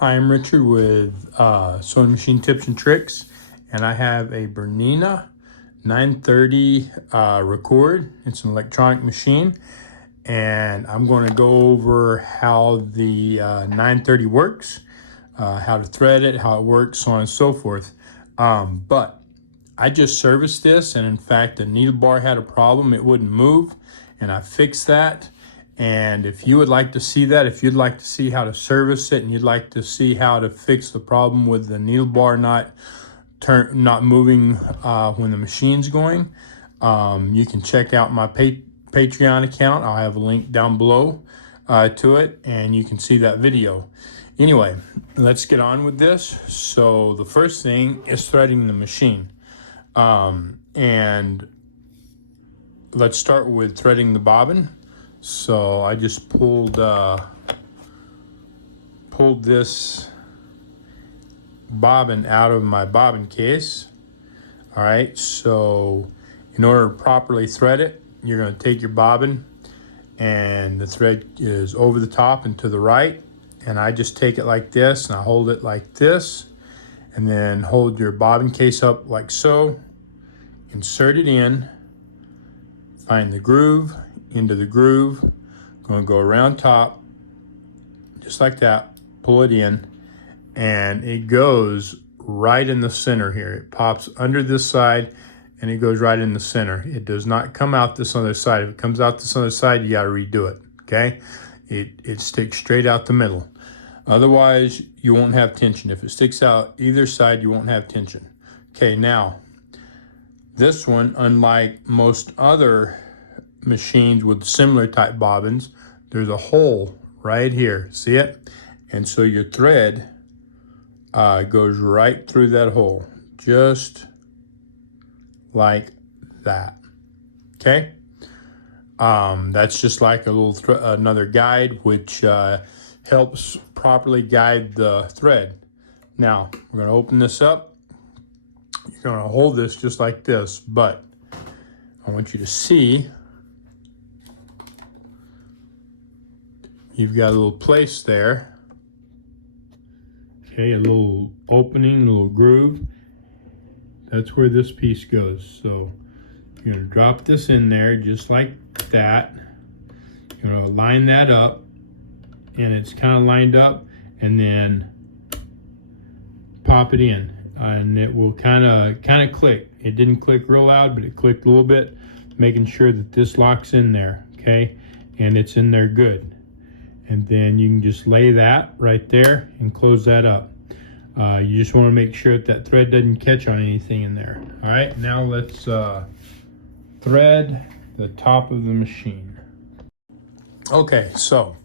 Hi, I'm Richard with Sewing Machine Tips and Tricks, and I have a Bernina 930 record. It's an electronic machine, and I'm going to go over how the 930 works, how to thread it, how it works, so on and so forth. But I just serviced this, and in fact, the needle bar had a problem. It wouldn't move, and I fixed that. And if you would like to see that, if you'd like to see how to service it, and you'd like to see how to fix the problem with the needle bar not moving when the machine's going, you can check out my Patreon account. I'll have a link down below to it, and you can see that video. Anyway, let's get on with this. So the first thing is threading the machine. And let's start with threading the bobbin. So I just pulled this bobbin out of my bobbin case. All right, so in order to properly thread it, you're going to take your bobbin, and the thread is over the top and to the right, and I just take it like this, and I hold it like this, and then hold your bobbin case up like so, insert it in, find the groove, into the groove, going to go around top, just like that, pull it in, and it goes right in the center here. It pops under this side, and it goes right in the center. It does not come out this other side. If it comes out this other side, you got to redo it, okay? It sticks straight out the middle. Otherwise, you won't have tension. If it sticks out either side, you won't have tension. Okay, now, this one, unlike most other machines with similar type bobbins, there's a hole right here. See it? And so your thread goes right through that hole, just like that. Okay? That's just like a little another guide, which helps properly guide the thread. Now, we're going to open this up. You're going to hold this just like this, but I want you to see you've got a little place there. Okay, a little opening, a little groove. That's where this piece goes. So you're going to drop this in there just like that. You're going to line that up, and it's kind of lined up, and then pop it in, and it will kind of click. It didn't click real loud, but it clicked a little bit, making sure that this locks in there, okay? And it's in there good. And then you can just lay that right there and close that up. You just want to make sure that thread doesn't catch on anything in there. All right, now let's thread the top of the machine. Okay, so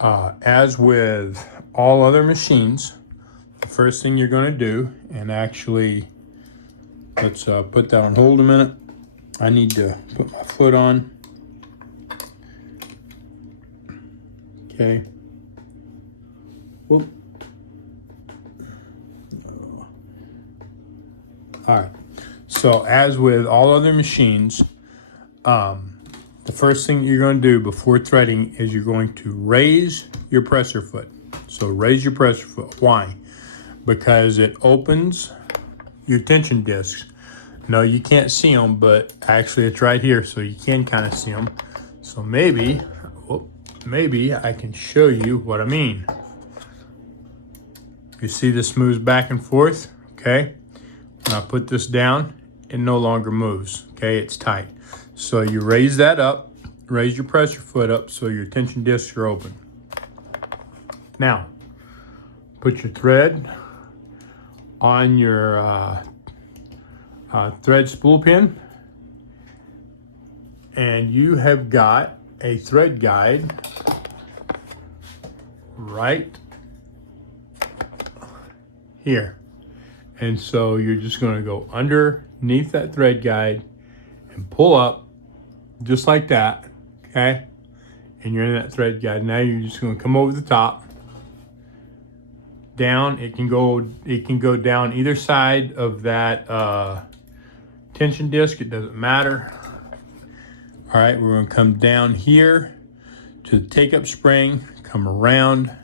as with all other machines, the first thing you're going to do, and actually let's put that on hold a minute. I need to put my foot on. Okay. Whoop. All right. So as with all other machines, the first thing you're going to do before threading is you're going to raise your presser foot. So raise your presser foot. Why? Because it opens your tension discs. No, you can't see them, but actually it's right here, so you can kind of see them. So maybe I can show you what I mean. You see this moves back and forth, okay? When I put this down, it no longer moves, okay? It's tight. So you raise that up, raise your pressure foot up so your tension discs are open. Now, put your thread on your thread spool pin, and you have got a thread guide right here. And so you're just going to go underneath that thread guide and pull up just like that, okay? And you're in that thread guide. Now you're just going to come over the top, down. It can go down either side of that tension disc. It doesn't matter. All right, we're going to come down here to the take-up spring, come around,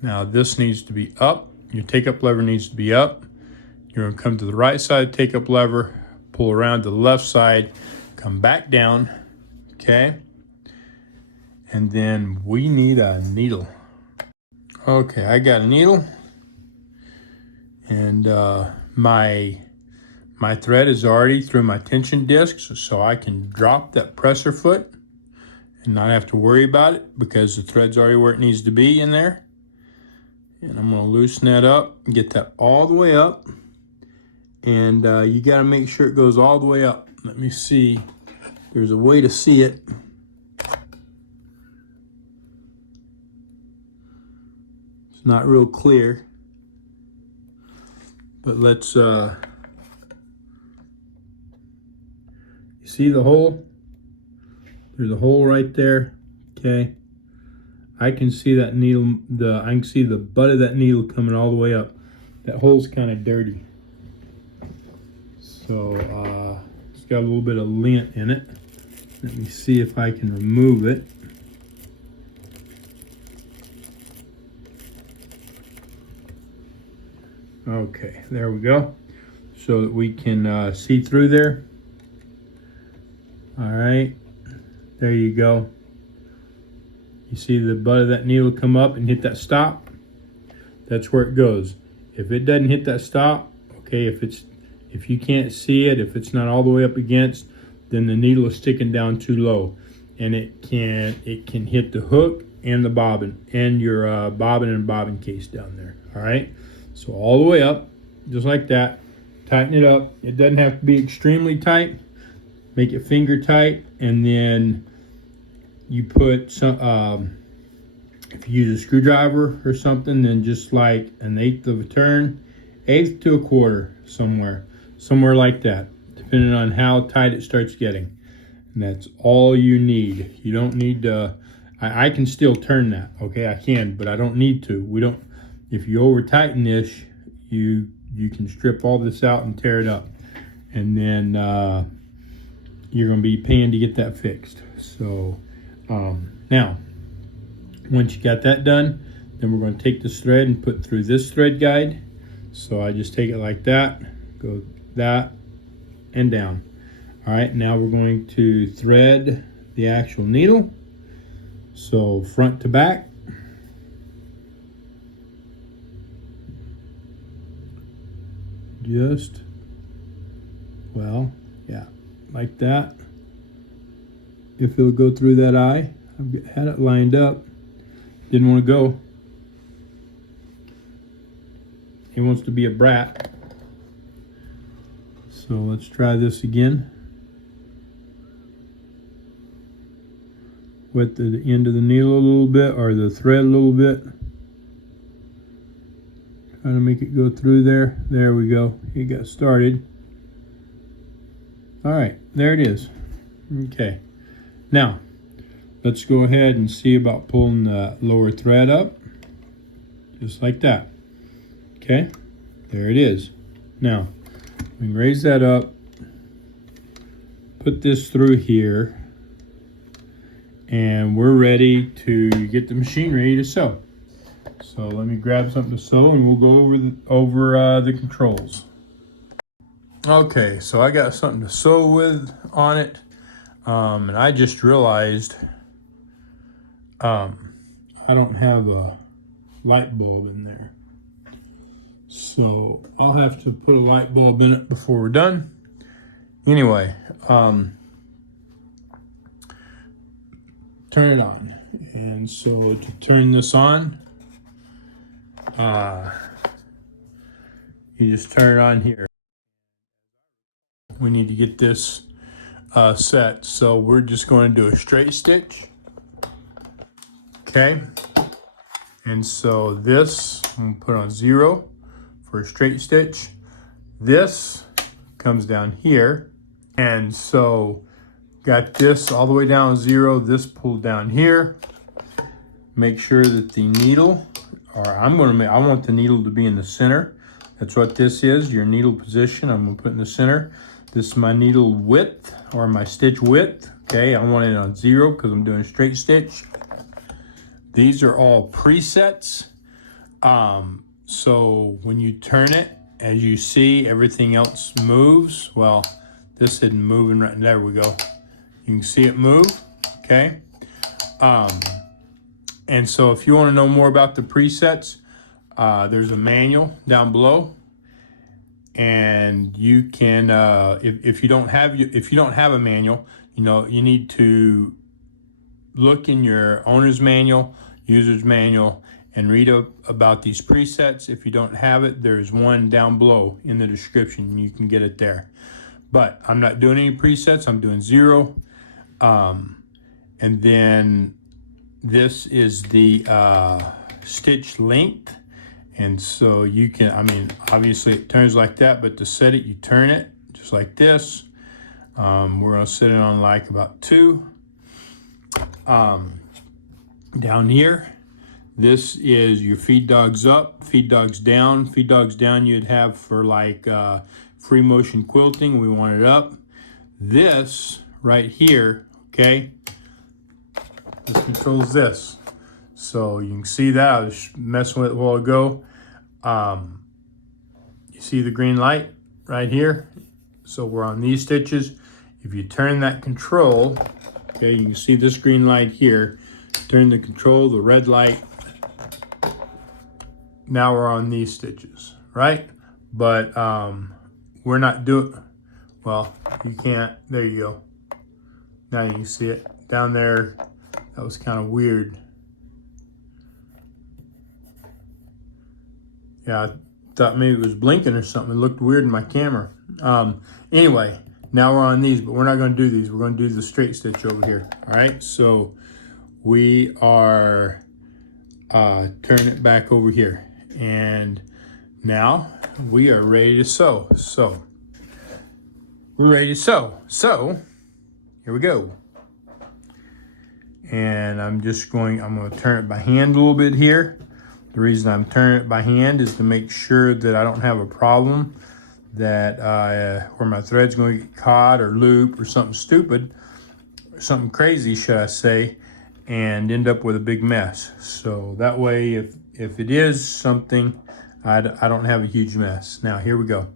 Now this needs to be up. Your take-up lever needs to be up. You're going to come to the right side, take-up lever, pull around to the left side, come back down, okay? And then we need a needle. Okay, I got a needle, and my thread is already through my tension discs, so I can drop that presser foot and not have to worry about it because the thread's already where it needs to be in there. And I'm going to loosen that up and get that all the way up. And you got to make sure it goes all the way up. Let me see. There's a way to see it. It's not real clear. But let's, you see the hole? There's a hole right there, okay? I can see that needle, I can see the butt of that needle coming all the way up. That hole's kind of dirty. So it's got a little bit of lint in it. Let me see if I can remove it. Okay, there we go. So that we can see through there. All right, there you go. You see the butt of that needle come up and hit that stop? That's where it goes. If it doesn't hit that stop, okay, if you can't see it, if it's not all the way up against, then the needle is sticking down too low, and it can hit the hook and the bobbin and your bobbin and bobbin case down there. All right, so all the way up, just like that. Tighten it up. It doesn't have to be extremely tight. Make it finger tight, and then you put some. If you use a screwdriver or something, then just like 1/8 of a turn, 1/8 to 1/4, somewhere like that, depending on how tight it starts getting. And that's all you need. You don't need to. I can still turn that, okay? I can, but I don't need to. We don't. If you over tighten this, you can strip all this out and tear it up, and then you're going to be paying to get that fixed. So now, once you got that done, then we're going to take this thread and put through this thread guide. So I just take it like that, go that, and down. All right, now we're going to thread the actual needle. So front to back. Just, well, yeah, like that. If it'll go through that eye. I've had it lined up. Didn't want to go. He wants to be a brat. So let's try this again. Wet the end of the needle a little bit, or the thread a little bit. Trying to make it go through there. There we go. It got started. All right, there it is. Okay. Now, let's go ahead and see about pulling the lower thread up. Just like that. Okay, there it is. Now, we can raise that up, put this through here, and we're ready to get the machine ready to sew. So let me grab something to sew, and we'll go over the controls. Okay, so I got something to sew with on it, and I just realized I don't have a light bulb in there. So I'll have to put a light bulb in it before we're done. Anyway, turn it on. And so to turn this on, you just turn it on here. We need to get this set. So we're just going to do a straight stitch. Okay. And so this, I'm gonna put on 0 for a straight stitch. This comes down here. And so got this all the way down 0, this pulled down here. Make sure that the needle, or I want the needle to be in the center. That's what this is, your needle position. I'm gonna put in the center. This is my needle width, or my stitch width. Okay, I want it on 0 because I'm doing a straight stitch. These are all presets. So when you turn it, as you see, everything else moves. Well, this isn't moving right. There we go. You can see it move, okay? And so if you want to know more about the presets, there's a manual down below, and you can, if you don't have a manual, you know, you need to look in your owner's manual, user's manual, and read up about these presets. If you don't have it, there's one down below in the description. You can get it there. But I'm not doing any presets. I'm doing 0. And then this is the stitch length. And so you can, I mean, obviously it turns like that, but to set it, you turn it just like this. We're gonna set it on like about 2. Down here, this is your feed dogs up, feed dogs down. Feed dogs down you'd have for like free motion quilting. We want it up. This right here, okay, this controls this. So you can see that, I was messing with it a while ago. You see the green light right here? So we're on these stitches. If you turn that control, okay, you can see this green light here. Turn the control, the red light. Now we're on these stitches, right? But we're not doing, well, you can't, there you go. Now you can see it down there. That was kind of weird. Yeah, I thought maybe it was blinking or something. It looked weird in my camera. Anyway, now we're on these, but we're not going to do these. We're going to do the straight stitch over here. All right, so we are turning it back over here. And now we are ready to sew. So we're ready to sew. So here we go. And I'm going to turn it by hand a little bit here. The reason I'm turning it by hand is to make sure that I don't have a problem that where my thread's going to get caught or loop or something stupid, or something crazy, should I say, and end up with a big mess. So that way, if it is something, I don't have a huge mess. Now, here we go.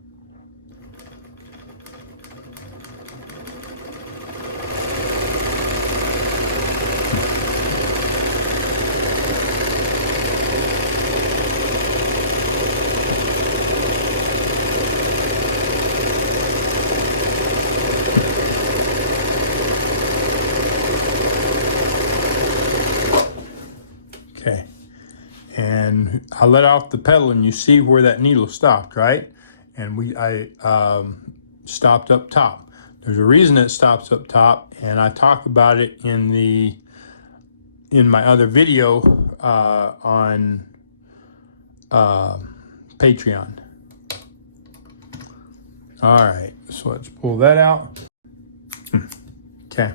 Okay, and I let off the pedal and you see where that needle stopped, right? And I stopped up top. There's a reason it stops up top, and I talk about it in my other video on Patreon. All right, so let's pull that out. Okay,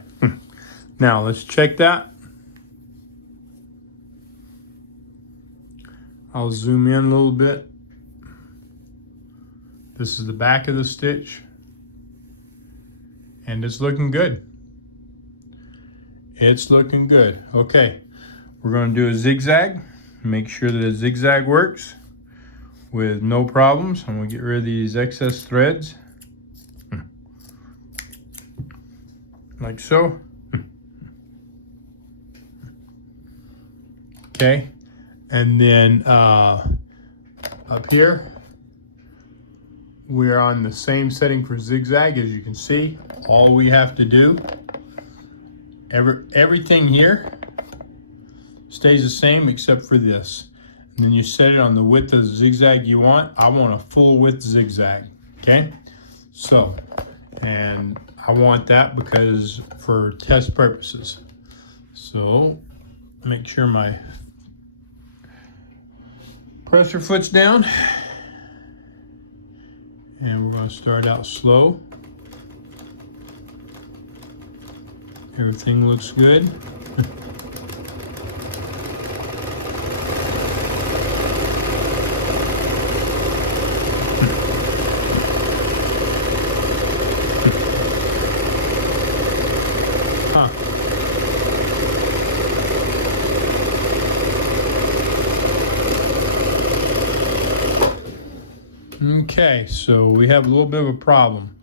now let's check that. I'll zoom in a little bit. This is the back of the stitch, and it's looking good. It's looking good. Okay, we're going to do a zigzag. Make sure that a zigzag works with no problems. I'm going to get rid of these excess threads. Like so. Okay. And then up here, we're on the same setting for zigzag. As you can see, all we have to do, everything here stays the same except for this. And then you set it on the width of the zigzag you want. I want a full width zigzag, okay? So, and I want that because for test purposes. So, make sure my pressure foot's down, and we're going to start out slow. Everything looks good. Okay, so we have a little bit of a problem.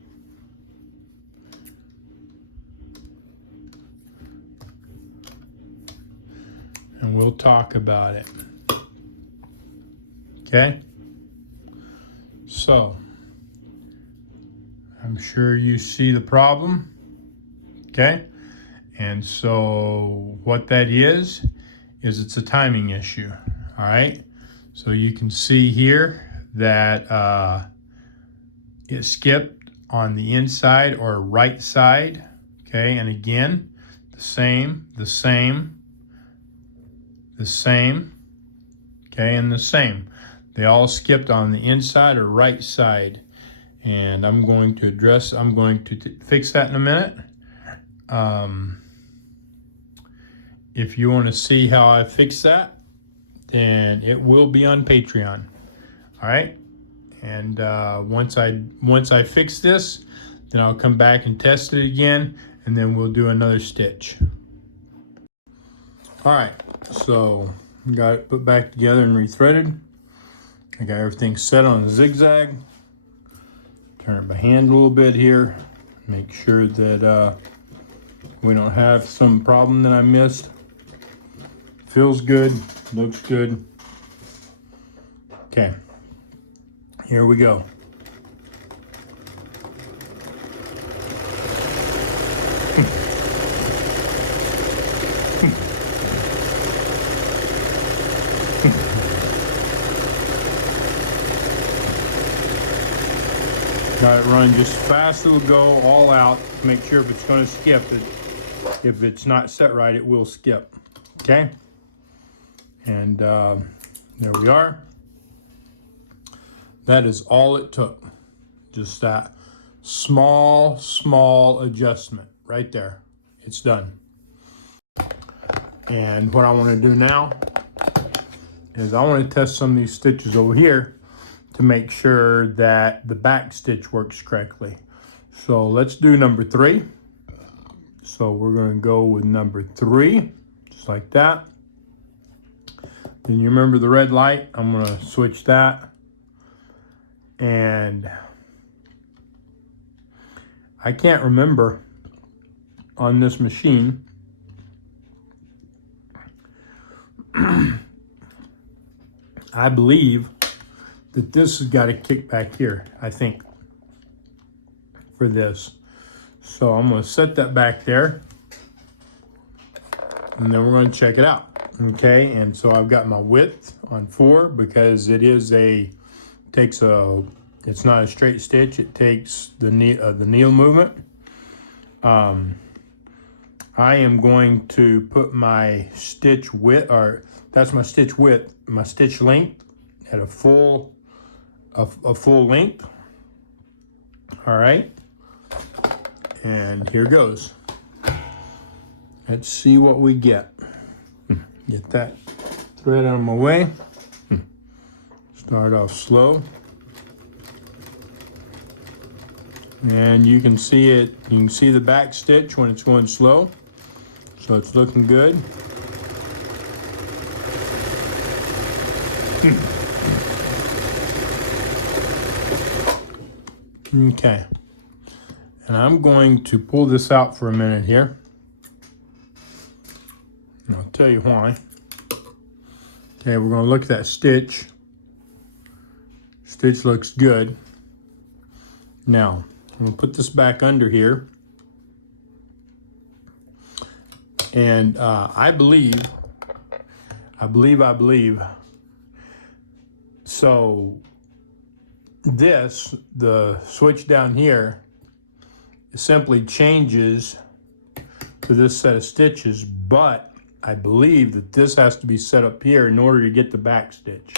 And we'll talk about it. Okay? So, I'm sure you see the problem. Okay? And so what that is it's a timing issue. All right? So you can see here that it skipped on the inside or right side. Okay, and again, the same, okay, and the same. They all skipped on the inside or right side. And I'm going to fix that in a minute. If you want to see how I fix that, then it will be on Patreon. All right. And once I fix this, then I'll come back and test it again, and then we'll do another stitch. All right. So got it put back together and rethreaded. I got everything set on a zigzag. Turn it by hand a little bit here. Make sure that we don't have some problem that I missed. Feels good, looks good. Okay, here we go. Got it run just fast, it'll go all out. Make sure if it's going to skip it, if it's not set right, it will skip. Okay, and there we are. That is all it took. Just that small adjustment right there. It's done. And what I want to do now is I want to test some of these stitches over here to make sure that the back stitch works correctly. So let's do number 3. So we're going to go with number 3, just like that. Then you remember the red light, I'm going to switch that. And I can't remember on this machine I believe that this has got to kick back here, I think, for this. So I'm going to set that back there, and then we're going to check it out. Okay, and so I've got my width on 4 because it is it's not a straight stitch, it takes the needle movement. I am going to put my stitch width, or that's my stitch width, my stitch length at a full length. All right, and here goes. Let's see what we get. Get that thread out of my way. Start off slow. And you can see it, you can see the back stitch when it's going slow. So it's looking good. Okay. And I'm going to pull this out for a minute here. And I'll tell you why. Okay, we're going to look at that stitch. Stitch looks good. Now, I'm going to put this back under here. And I believe. So this, the switch down here, simply changes to this set of stitches, but I believe that this has to be set up here in order to get the back stitch.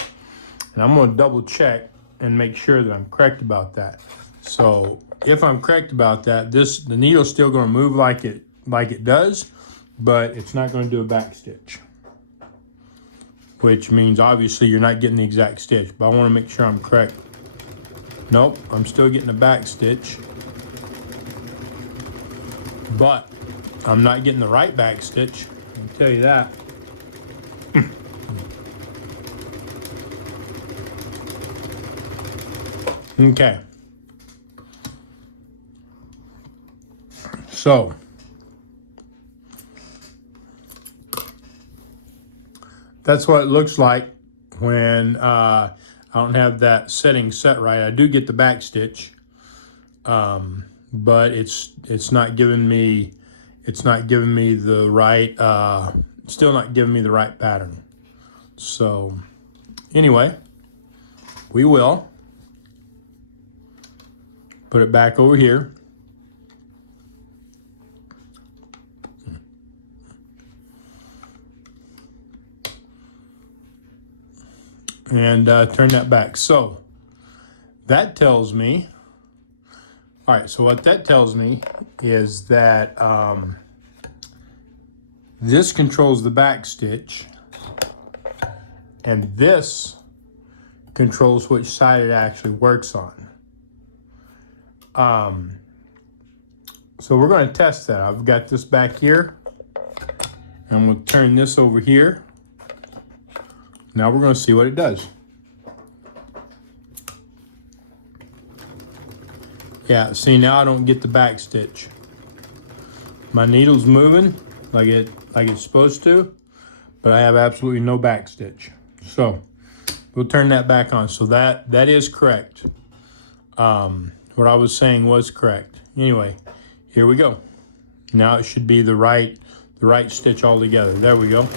And I'm going to double check and make sure that I'm correct about that. So if I'm correct about that, the needle's still going to move like it does, but it's not going to do a back stitch, which means obviously you're not getting the exact stitch, but I want to make sure I'm correct. Nope, I'm still getting a back stitch, but I'm not getting the right back stitch. I can tell you that. Okay. So that's what it looks like when I don't have that setting set right. I do get the back stitch, but it's not giving me the right still not giving me the right pattern. So anyway, we will put it back over here. And turn that back. So that tells me, all right, so what that tells me is that this controls the back stitch, and this controls which side it actually works on. So we're going to test that. I've got this back here, and we'll turn this over here. Now we're going to see what it does. Yeah, see, now I don't get the back stitch. My needle's moving like it's supposed to, but I have absolutely no back stitch. So we'll turn that back on. So that is correct. What I was saying was correct. Anyway, here we go. Now it should be the right stitch all together. There we go.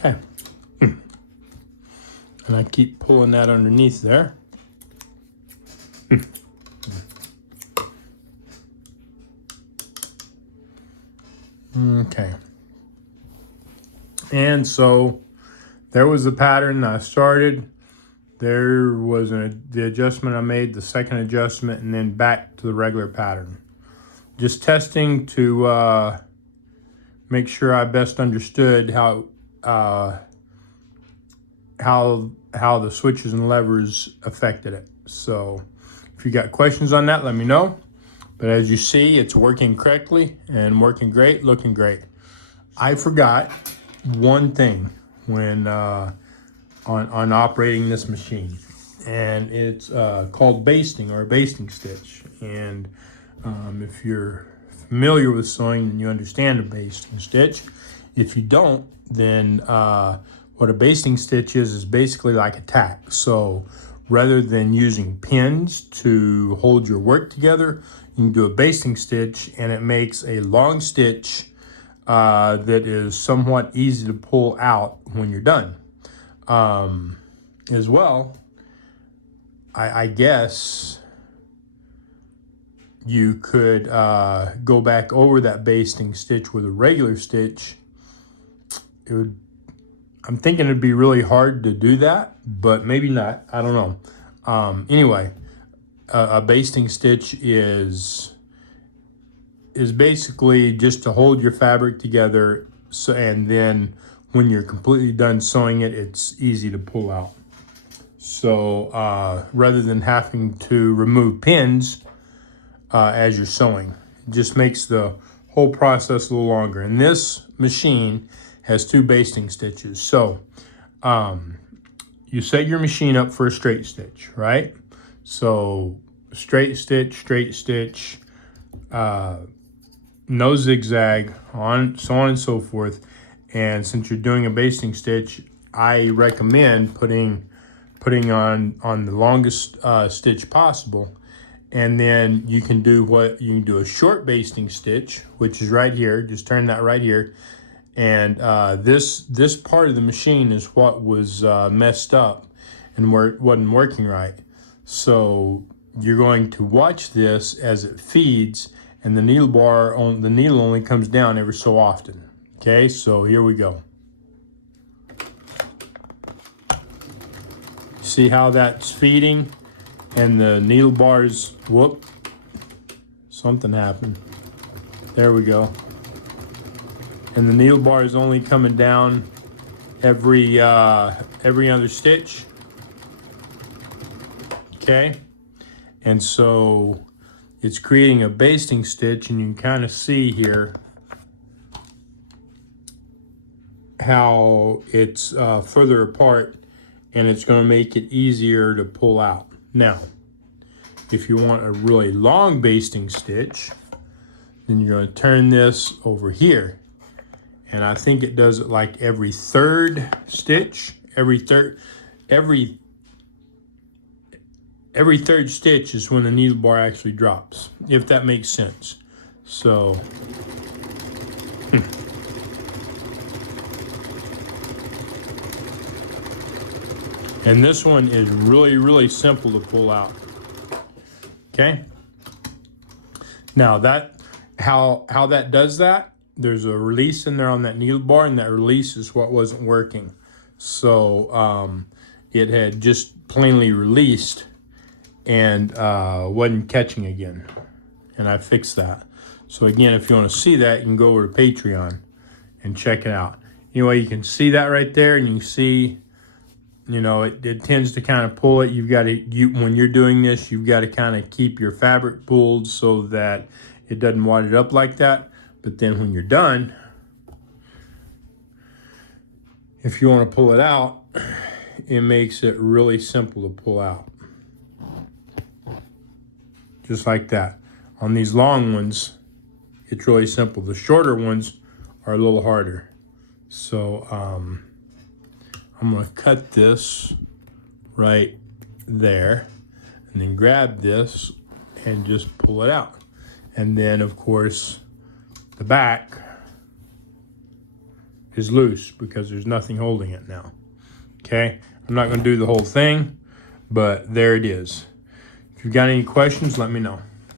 Okay. And I keep pulling that underneath there. Okay. And so there was the pattern I started. There was the adjustment I made, the second adjustment, and then back to the regular pattern. Just testing to make sure I best understood how the switches and levers affected it. So if you got questions on that, let me know. But as you see, it's working correctly and working great, looking great. I forgot one thing when on operating this machine, and it's called basting, or a basting stitch. And if you're familiar with sewing and you understand a basting stitch, if you don't, then what a basting stitch is basically like a tack. So rather than using pins to hold your work together, you can do a basting stitch, and it makes a long stitch that is somewhat easy to pull out when you're done. As well, I guess you could go back over that basting stitch with a regular stitch. I'm thinking it'd be really hard to do that, but maybe not. I don't know. Anyway, a basting stitch is basically just to hold your fabric together, so, and then when you're completely done sewing it, it's easy to pull out. So rather than having to remove pins as you're sewing, it just makes the whole process a little longer. And this machine has 2 basting stitches. So you set your machine up for a straight stitch, right? So straight stitch, no zigzag, so on and so forth. And since you're doing a basting stitch, I recommend putting on the longest stitch possible. And then you can do a short basting stitch, which is right here. Just turn that right here. And this part of the machine is what was messed up and wasn't working right. So you're going to watch this as it feeds, and the needle only comes down every so often. Okay, so here we go. See how that's feeding, and the needle bars, whoop, something happened. There we go. And the needle bar is only coming down every other stitch. Okay, and so it's creating a basting stitch, and you can kind of see here how it's further apart, and it's going to make it easier to pull out. Now, if you want a really long basting stitch, then you're going to turn this over here, and I think it does it like every third stitch. Every third stitch is when the needle bar actually drops, if that makes sense. So and this one is really simple to pull out. Okay, now that how that does that, there's a release in there on that needle bar, and that release is what wasn't working. So it had just plainly released and wasn't catching again, and I fixed that. So again, if you want to see that, you can go over to Patreon and check it out. Anyway, you can see that right there, and you can see, you know, it tends to kind of pull it. You've got to, when you're doing this, you've got to kind of keep your fabric pulled so that it doesn't wad it up like that. But then when you're done, if you want to pull it out, it makes it really simple to pull out. Just like that. On these long ones, it's really simple. The shorter ones are a little harder. So I'm going to cut this right there, and then grab this and just pull it out. And then, of course, the back is loose because there's nothing holding it now. Okay, I'm not going to do the whole thing, but there it is. If you've got any questions, let me know.